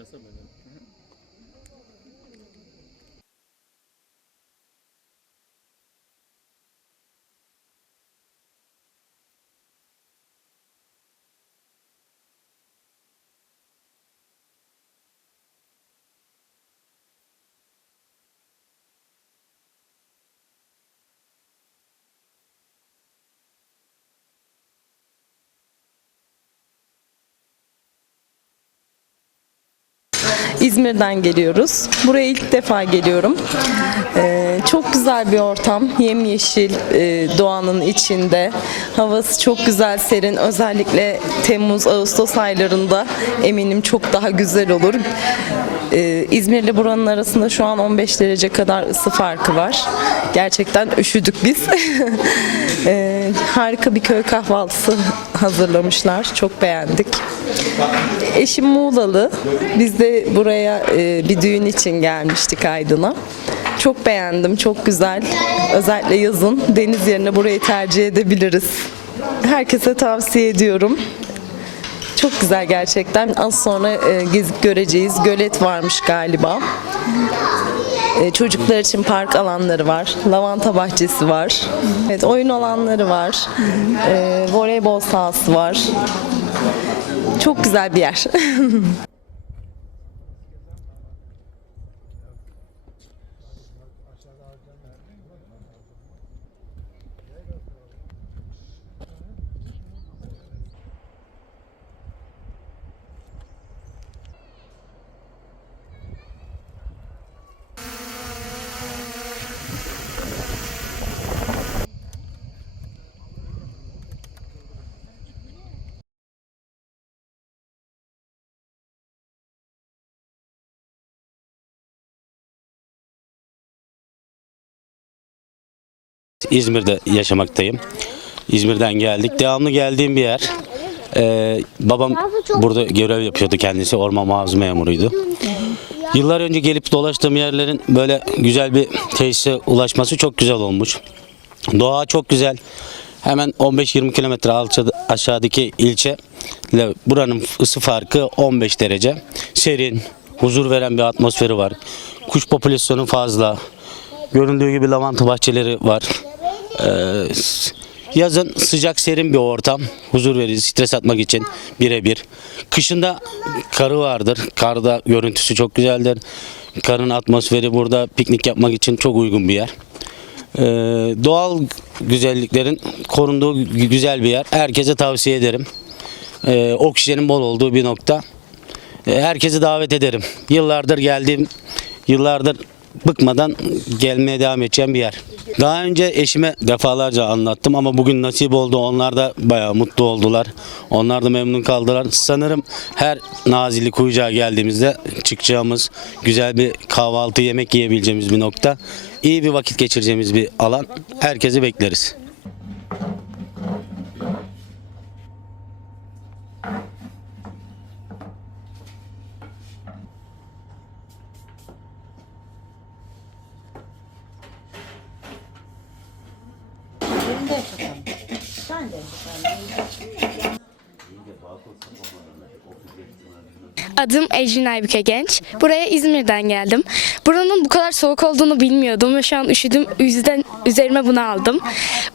oynasa böyle. İzmir'den geliyoruz. Buraya ilk defa geliyorum. Ee, çok güzel bir ortam. Yemyeşil e, doğanın içinde. Havası çok güzel serin. Özellikle Temmuz, Ağustos aylarında eminim çok daha güzel olur. Ee, İzmir'le buranın arasında şu an 15 derece kadar ısı farkı var. Gerçekten üşüdük biz. Ee, harika bir köy kahvaltısı hazırlamışlar. Çok beğendik. Eşim Muğlalı. Biz de buraya e, bir düğün için gelmiştik Aydın'a. Çok beğendim, çok güzel. Özellikle yazın deniz yerine burayı tercih edebiliriz. Herkese tavsiye ediyorum. Çok güzel gerçekten. Az sonra e, gezip göreceğiz. Gölet varmış galiba. E, Çocuklar için park alanları var. Lavanta bahçesi var. Evet, oyun alanları var. E, voleybol sahası var. Çok güzel bir yer. İzmir'de yaşamaktayım. İzmir'den geldik. Devamlı geldiğim bir yer. Ee, babam burada görev yapıyordu kendisi. Orman muhafız memuruydu. Yıllar önce gelip dolaştığım yerlerin böyle güzel bir tesise ulaşması çok güzel olmuş. Doğa çok güzel. Hemen 15-20 kilometre aşağıdaki ilçe ile buranın ısı farkı 15 derece. Serin, huzur veren bir atmosferi var. Kuş popülasyonu fazla. Göründüğü gibi lavanta bahçeleri var. Ee, yazın sıcak serin bir ortam. Huzur verici, stres atmak için birebir. Kışında karı vardır. Karda görüntüsü çok güzeldir. Karın atmosferi burada piknik yapmak için çok uygun bir yer. Ee, doğal güzelliklerin korunduğu gü- güzel bir yer. Herkese tavsiye ederim. Ee, oksijenin bol olduğu bir nokta. Ee, herkesi davet ederim. Yıllardır geldiğim, yıllardır bıkmadan gelmeye devam edeceğim bir yer. Daha önce eşime defalarca anlattım ama bugün nasip oldu. Onlar da bayağı mutlu oldular. Onlar da memnun kaldılar. Sanırım her Nazilli Kuyucağa geldiğimizde çıkacağımız güzel bir kahvaltı yemek yiyebileceğimiz bir nokta. İyi bir vakit geçireceğimiz bir alan. Herkesi bekleriz. Sen de bir tane. Adım Ecrin Aybüke Genç. Buraya İzmir'den geldim. Buranın bu kadar soğuk olduğunu bilmiyordum ve şu an üşüdüm. Yüzden üzerime bunu aldım.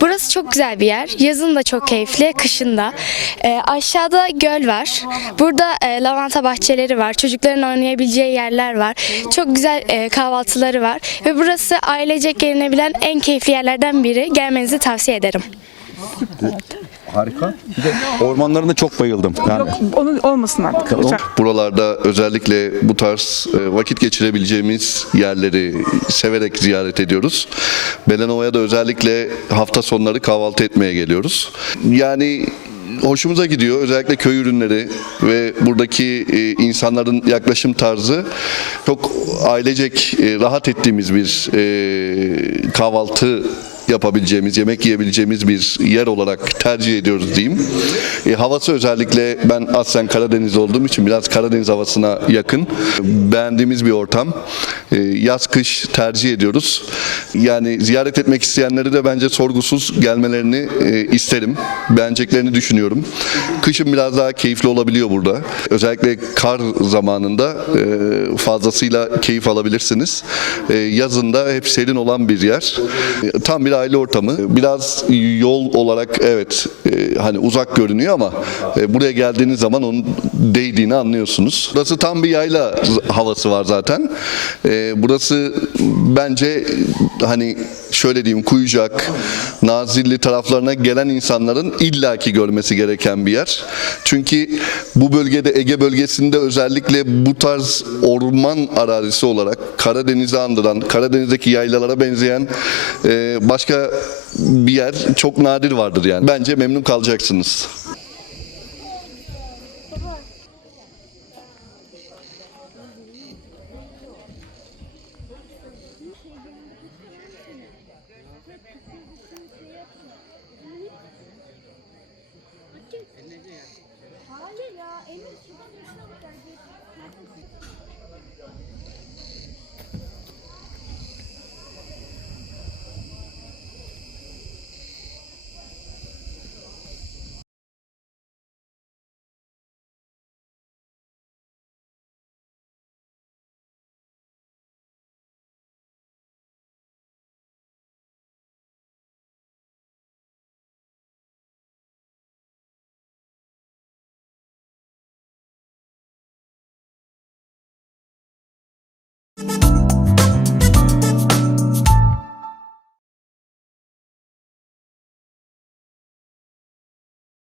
Burası çok güzel bir yer. Yazın da çok keyifli, kışın da. Ee, aşağıda göl var. Burada e, lavanta bahçeleri var. Çocukların oynayabileceği yerler var. Çok güzel e, kahvaltıları var. Ve burası ailecek gelinebilen en keyifli yerlerden biri. Gelmenizi tavsiye ederim. Harika. Bir de ormanlarına çok bayıldım. Yani Onun olmasın artık. Lütfen. Buralarda özellikle bu tarz e, vakit geçirebileceğimiz yerleri severek ziyaret ediyoruz. Belenova'ya da özellikle hafta sonları kahvaltı etmeye geliyoruz. Yani hoşumuza gidiyor. Özellikle köy ürünleri ve buradaki e, insanların yaklaşım tarzı çok ailecek e, rahat ettiğimiz bir e, kahvaltı yapabileceğimiz, yemek yiyebileceğimiz bir yer olarak tercih ediyoruz diyeyim. E, havası özellikle ben aslen Karadeniz olduğum için biraz Karadeniz havasına yakın. Beğendiğimiz bir ortam. E, yaz kış tercih ediyoruz. Yani ziyaret etmek isteyenleri de bence sorgusuz gelmelerini e, isterim. Beğeneceklerini düşünüyorum. Kışın biraz daha keyifli olabiliyor burada. Özellikle kar zamanında e, fazlasıyla keyif alabilirsiniz. E, yazın da hep serin olan bir yer. E, tam bir aile ortamı. Biraz yol olarak evet e, hani uzak görünüyor ama e, buraya geldiğiniz zaman onun değdiğini anlıyorsunuz. Burası tam bir yayla havası var zaten. E, burası bence hani şöyle diyeyim Kuyucak, Nazilli taraflarına gelen insanların illaki görmesi gereken bir yer. Çünkü bu bölgede Ege bölgesinde özellikle bu tarz orman arazisi olarak Karadeniz'i andıran, Karadeniz'deki yaylalara benzeyen e, başka bir yer çok nadir vardır yani. Bence memnun kalacaksınız.